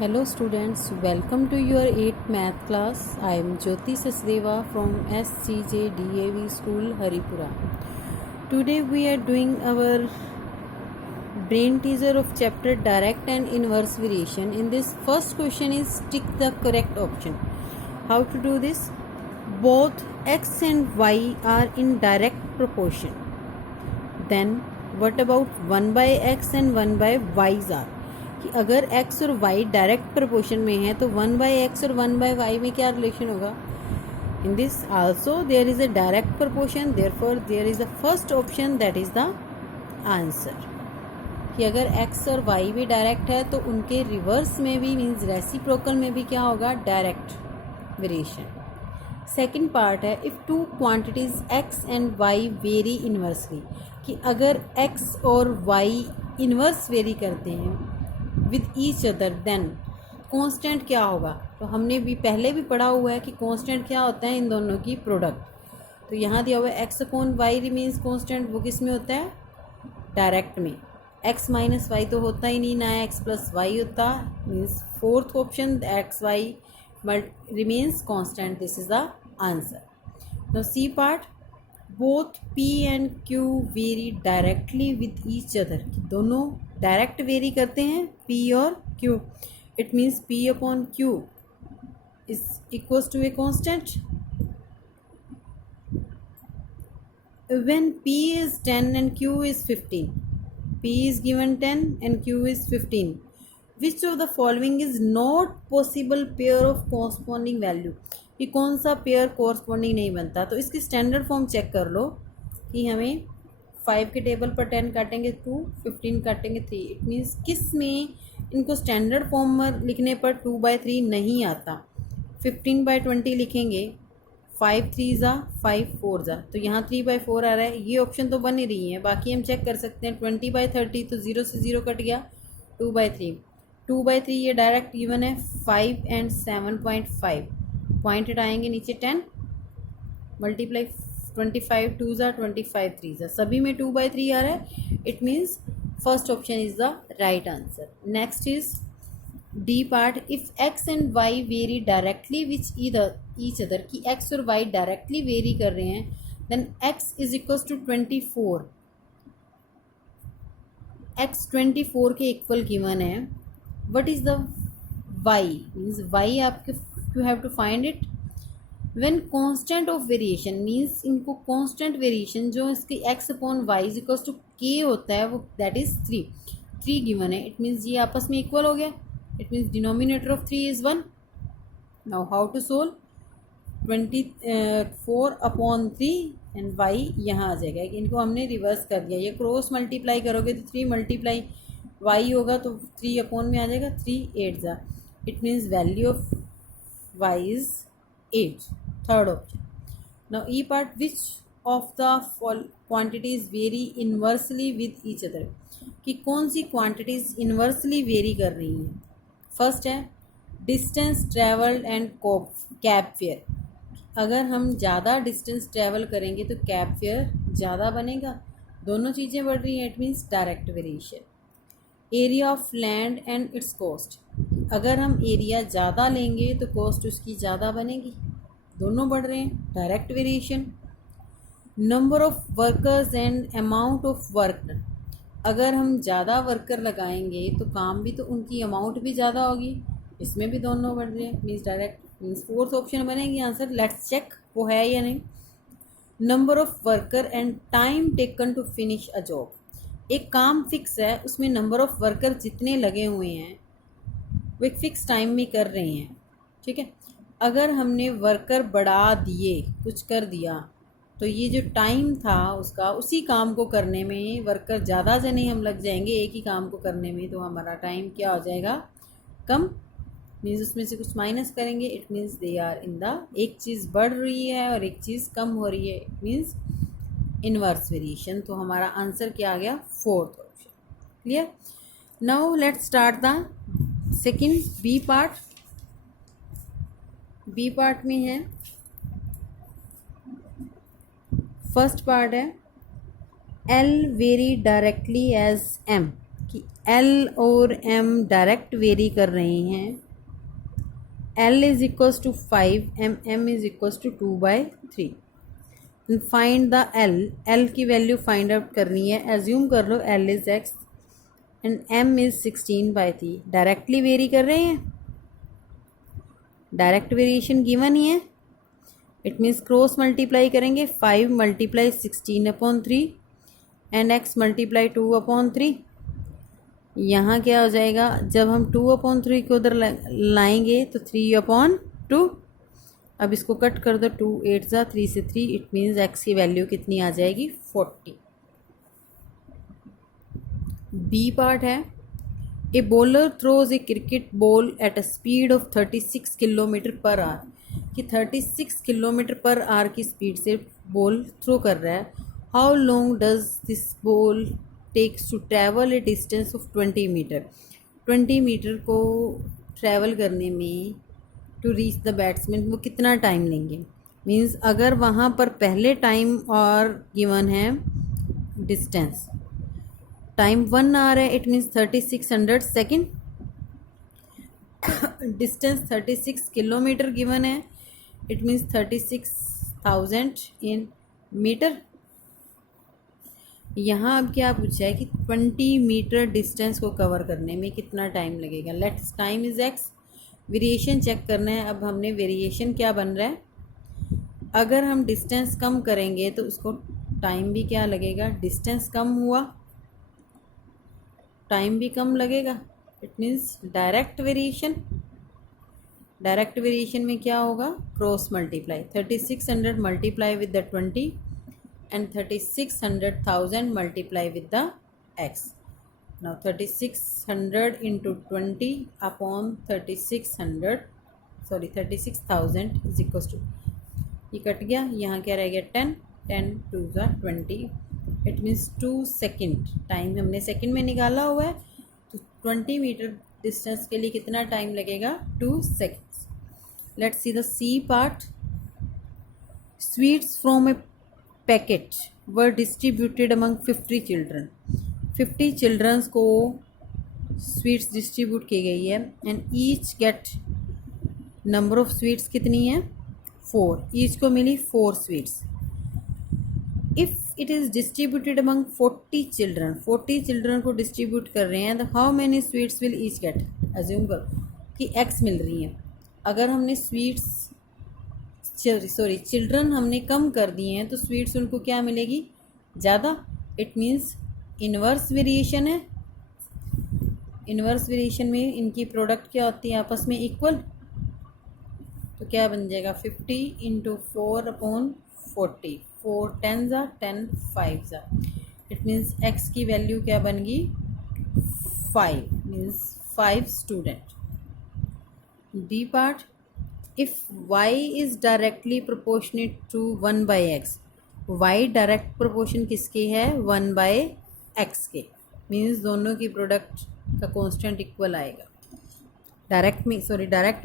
Hello students, welcome to your 8th math class. I am Jyoti Sasdeva from SCJ DAV School, Haripura. Today we are doing our brain teaser of chapter direct and inverse variation. In this first question is tick the correct option. How to do this? Both x and y are in direct proportion. Then what about 1 by x and 1 by y's are? कि अगर x और y direct proportion में है तो 1 by x और 1 by Y में क्या relation होगा? In this also there is a direct proportion, therefore there is the first option that is the answer. कि अगर x और y भी डायरेक्ट है तो उनके रिवर्स में भी मीन्स रेसिप्रोकल में भी क्या होगा? Direct variation. सेकेंड पार्ट है if two quantities x and y very inversely. कि अगर x और y इन्वर्स वेरी करते हैं with each other than constant क्या होगा? तो हमने भी पहले भी पढ़ा हुआ है कि कांस्टेंट क्या होता है इन दोनों की प्रोडक्ट. तो यहाँ दिया हुआ है x upon Y remains constant. वो किस में होता है? डायरेक्ट में. एक्स माइनस वाई तो होता ही नहीं ना, एक्स प्लस वाई होता. Means fourth option X Y remains constant. This is the answer. Now C part both P and Q vary directly with each other. दोनों डायरेक्ट वेरी करते हैं P और Q. It means P upon Q is equals to a constant. When P is 10 and Q is 15, P is given 10 and Q is 15, which of the following is not possible pair of corresponding value? कि कौन सा pair corresponding नहीं बनता? तो इसकी standard form check कर लो कि हमें 5 के टेबल पर 10 काटेंगे 2, 15 काटेंगे 3. इट मीन्स किस में इनको स्टैंडर्ड फॉर्म में लिखने पर 2/3 नहीं आता. 15/20 लिखेंगे, 5 3 ज़ा 5 4 ज़ा, तो यहाँ 3/4 आ रहा है. ये ऑप्शन तो बन ही रही है. बाकी हम चेक कर सकते हैं 20/30 तो 0 से 0 कट गया. 2/3 2/3 ये डायरेक्ट गिवन है. 5 एंड 7.5 पॉइंट हटाएंगे नीचे 10 मल्टीप्लाई 25 2 ज़ा 25 3 ज़ा, सभी में 2/3 आ रहा है. It means first option is the right answer. Next is D part if X and Y vary directly with each other. कि एक्स और वाई डायरेक्टली वेरी कर रहे हैं then X is equals to 24. X 24 के equal given है. What is the Y? Means Y आपके you have to find it. When constant of variation means इनको constant variation जो इसकी X upon Y is equals to K होता है वो that is 3 given है. इट मीन्स ये आपस में इक्वल हो गया. It means denominator of 3 is 1. Now how to solve? 24 upon 3 and y यहाँ आ जाएगा. इनको हमने रिवर्स कर दिया. ये क्रॉस मल्टीप्लाई करोगे तो 3 मल्टीप्लाई वाई होगा तो 3 अपॉन में आ जाएगा. 3 8 ज़ा. It means value of y is 8. Third option. Now E part, which of the quantities vary inversely with each other? कि कौन सी quantities inversely vary कर रही हैं? फर्स्ट है distance traveled and cab fare. अगर हम ज़्यादा डिस्टेंस ट्रैवल करेंगे तो कैब फेयर ज़्यादा बनेगा. दोनों चीज़ें बढ़ रही हैं. It means direct variation. Area of land and it's cost. अगर हम एरिया ज़्यादा लेंगे तो कॉस्ट उसकी ज़्यादा बनेगी. दोनों बढ़ रहे हैं. Direct variation. Number of workers and amount of work. अगर हम ज़्यादा वर्कर लगाएंगे तो काम भी तो उनकी अमाउंट भी ज़्यादा होगी. इसमें भी दोनों बढ़ रहे हैं. Means direct means fourth option बनेगी आंसर. लेट्स चेक वो है या नहीं. Number of worker and time taken to finish a job. एक काम फिक्स है, उसमें नंबर ऑफ वर्कर जितने लगे हुए हैं वो एक फ़िक्स टाइम में कर रहे हैं. ठीक है. अगर हमने वर्कर बढ़ा दिए, कुछ कर दिया, तो ये जो टाइम था उसका उसी काम को करने में वर्कर ज़्यादा जने हम लग जाएंगे एक ही काम को करने में, तो हमारा टाइम क्या हो जाएगा? कम. मीन्स उसमें से कुछ माइनस करेंगे. It means they are in the एक चीज़ बढ़ रही है और एक चीज़ कम हो रही है. It means inverse variation. तो हमारा आंसर क्या आ गया? Fourth option. Clear. Now let's start the second B part. B part में है फर्स्ट पार्ट है L vary directly as M. कि L और M डायरेक्ट वेरी कर रहे हैं, L is equals to 5, M is equals to 2/3। Find the L की value find out करनी है। एज्यूम कर लो L is X and M is 16/3। Directly vary कर रहे हैं, डायरेक्ट वेरिएशन गिवन ही है। इट मीन्स क्रॉस मल्टीप्लाई करेंगे, 5 मल्टीप्लाई 16/3 एंड x मल्टीप्लाई 2/3। यहाँ क्या हो जाएगा, जब हम 2/3 को उधर लाएंगे तो 3/2। अब इसको कट कर दो, 2 8 जा 3 से 3। इट मीन्स x की वैल्यू कितनी आ जाएगी, 40। बी पार्ट है, a bowler throws A cricket ball at a speed of 36 kilometre per hour. कि 36 किलोमीटर पर आवर की स्पीड से बॉल थ्रो कर रहा है। How long does this ball takes to travel a distance of 20 metre. 20 metre को travel करने में to reach the batsman वो कितना टाइम लेंगे। मीन्स अगर वहाँ पर पहले टाइम और गिवन है डिस्टेंस, टाइम 1 आवर है, it means 3600 second. Distance 36 kilometre given है, इट मीन्स 36,000 इन मीटर। यहाँ अब क्या पूछा है कि 20 मीटर डिस्टेंस को कवर करने में कितना टाइम लगेगा। Let's time is x, variation check करना है। अब हमने वेरिएशन क्या बन रहा है, अगर हम डिस्टेंस कम करेंगे तो उसको टाइम भी क्या लगेगा, डिस्टेंस कम हुआ टाइम भी कम लगेगा। It means direct variation. Direct variation में क्या होगा, cross multiply. 3600 multiply with the 20 and 3600,000 multiply with the x. Now 3600 into 20 upon 36,000 is equals to, ये कट गया, यहाँ क्या रह गया 10, 10 2 ज़ा 20। It means 2 second. टाइम हमने सेकेंड में निकाला हुआ है, तो 20 मीटर डिस्टेंस के लिए कितना टाइम लगेगा, 2 seconds. Let's see the C part. Sweets from a packet were distributed among 50 children. 50 childrens को स्वीट्स डिस्ट्रीब्यूट की गई है and each get number of sweets कितनी है, 4। ईच को मिली 4 sweets. If it is distributed among 40 children, 40 children को distribute कर रहे हैं, तो how many sweets will each get. Assume करो कि x मिल रही है। अगर हमने स्वीट्स चिल्ड्रन हमने कम कर दिए हैं तो स्वीट्स उनको क्या मिलेगी, ज़्यादा। इट मीन्स इन्वर्स वेरिएशन है। इन्वर्स वेरिएशन में इनकी प्रोडक्ट क्या होती है, आपस में इक्वल। तो क्या बन जाएगा, 50 इंटू 4/40। 4 10 ज़ा 10 5 ज़ा। इट मीन्स x की वैल्यू क्या बन गई, 5। Means 5 student. D part, if y is directly proportionate to 1/x, y direct proportion किसके है, 1/x के। मीन्स दोनों की प्रोडक्ट का कांस्टेंट इक्वल आएगा। डायरेक्ट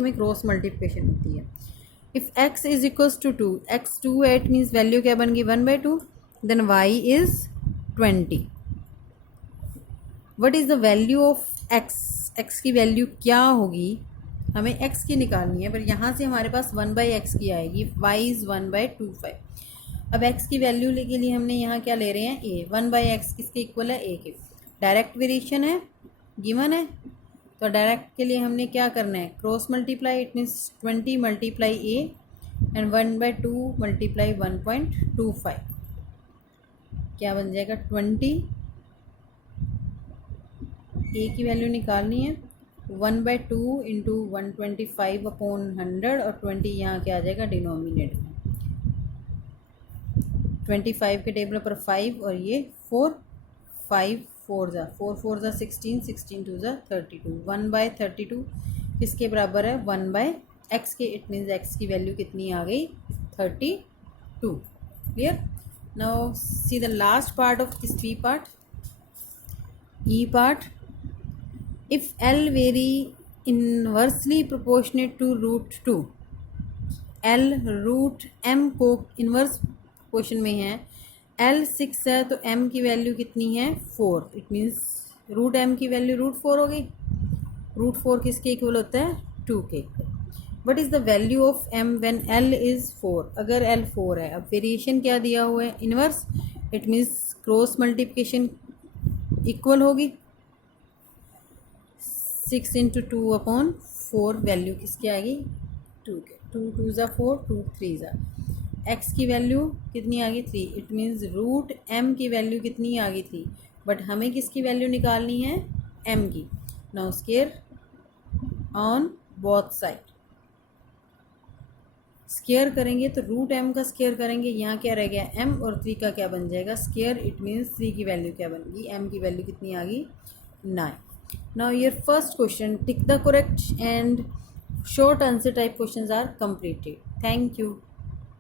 में क्रॉस मल्टीप्लिकेशन होती है। If x is equals to 2, x 2 8 means value क्या बन गई, 1/2। Then y is 20। What is the value of x की वैल्यू क्या होगी, हमें x की निकालनी है, पर यहाँ से हमारे पास 1/x की आएगी। y is 1/25। अब x की वैल्यू के लिए हमने यहाँ क्या ले रहे हैं, a। 1/x किसके इक्वल है, a के। डायरेक्ट वेरिएशन है, गिवन है, तो डायरेक्ट के लिए हमने क्या करना है, cross multiply. It means 20 multiply a and 1/2 multiply 1.25। क्या बन जाएगा, 20। a की वैल्यू निकालनी है, 1/2 इंटू 125/100 और 20 यहाँ क्या आ जाएगा, डिनोमिनेटर में। 25 के टेबल पर 5 और ये 4, 5 4 ज़ा 4 4 ज़ा 16, 16 2 ज़ा 32। 1/32 किसके बराबर है, 1/x के। इट मीन्स x की वैल्यू कितनी आ गई, 32। Clear. Now see the last part of this B part, E part. If L very inversely proportionate to √2, L √m को इन्वर्स प्रोपोर्शन में है, L 6 है तो m की वैल्यू कितनी है, 4। इट मीन्स रूट एम की वैल्यू √4 हो गई। √4 किसके इक्वल होता है? 2 के equal. What is the value of M when L is 4? अगर एल 4 है, अब वेरिएशन क्या दिया हुआ है? Inverse. It means cross multiplication equal होगी 6 × 2/4। वैल्यू किसकी आएगी? 2 के। 2 2 ज़ा 4, 2 3 ज़ा। एक्स की वैल्यू कितनी आ गई? 3। इट मीन्स रूट एम की वैल्यू कितनी आ गई? 3। बट हमें किसकी वैल्यू निकालनी है? एम की। Now square on both side. Square करेंगे तो रूट एम का स्क्वायर करेंगे, यहाँ क्या रह गया? एम, और 3 का क्या बन जाएगा? स्क्वायर। इट मीन्स 3 की वैल्यू क्या बन गई? एम की वैल्यू कितनी आ गई? 9। Now your first question, tick the correct and short answer type questions are completed. Thank you.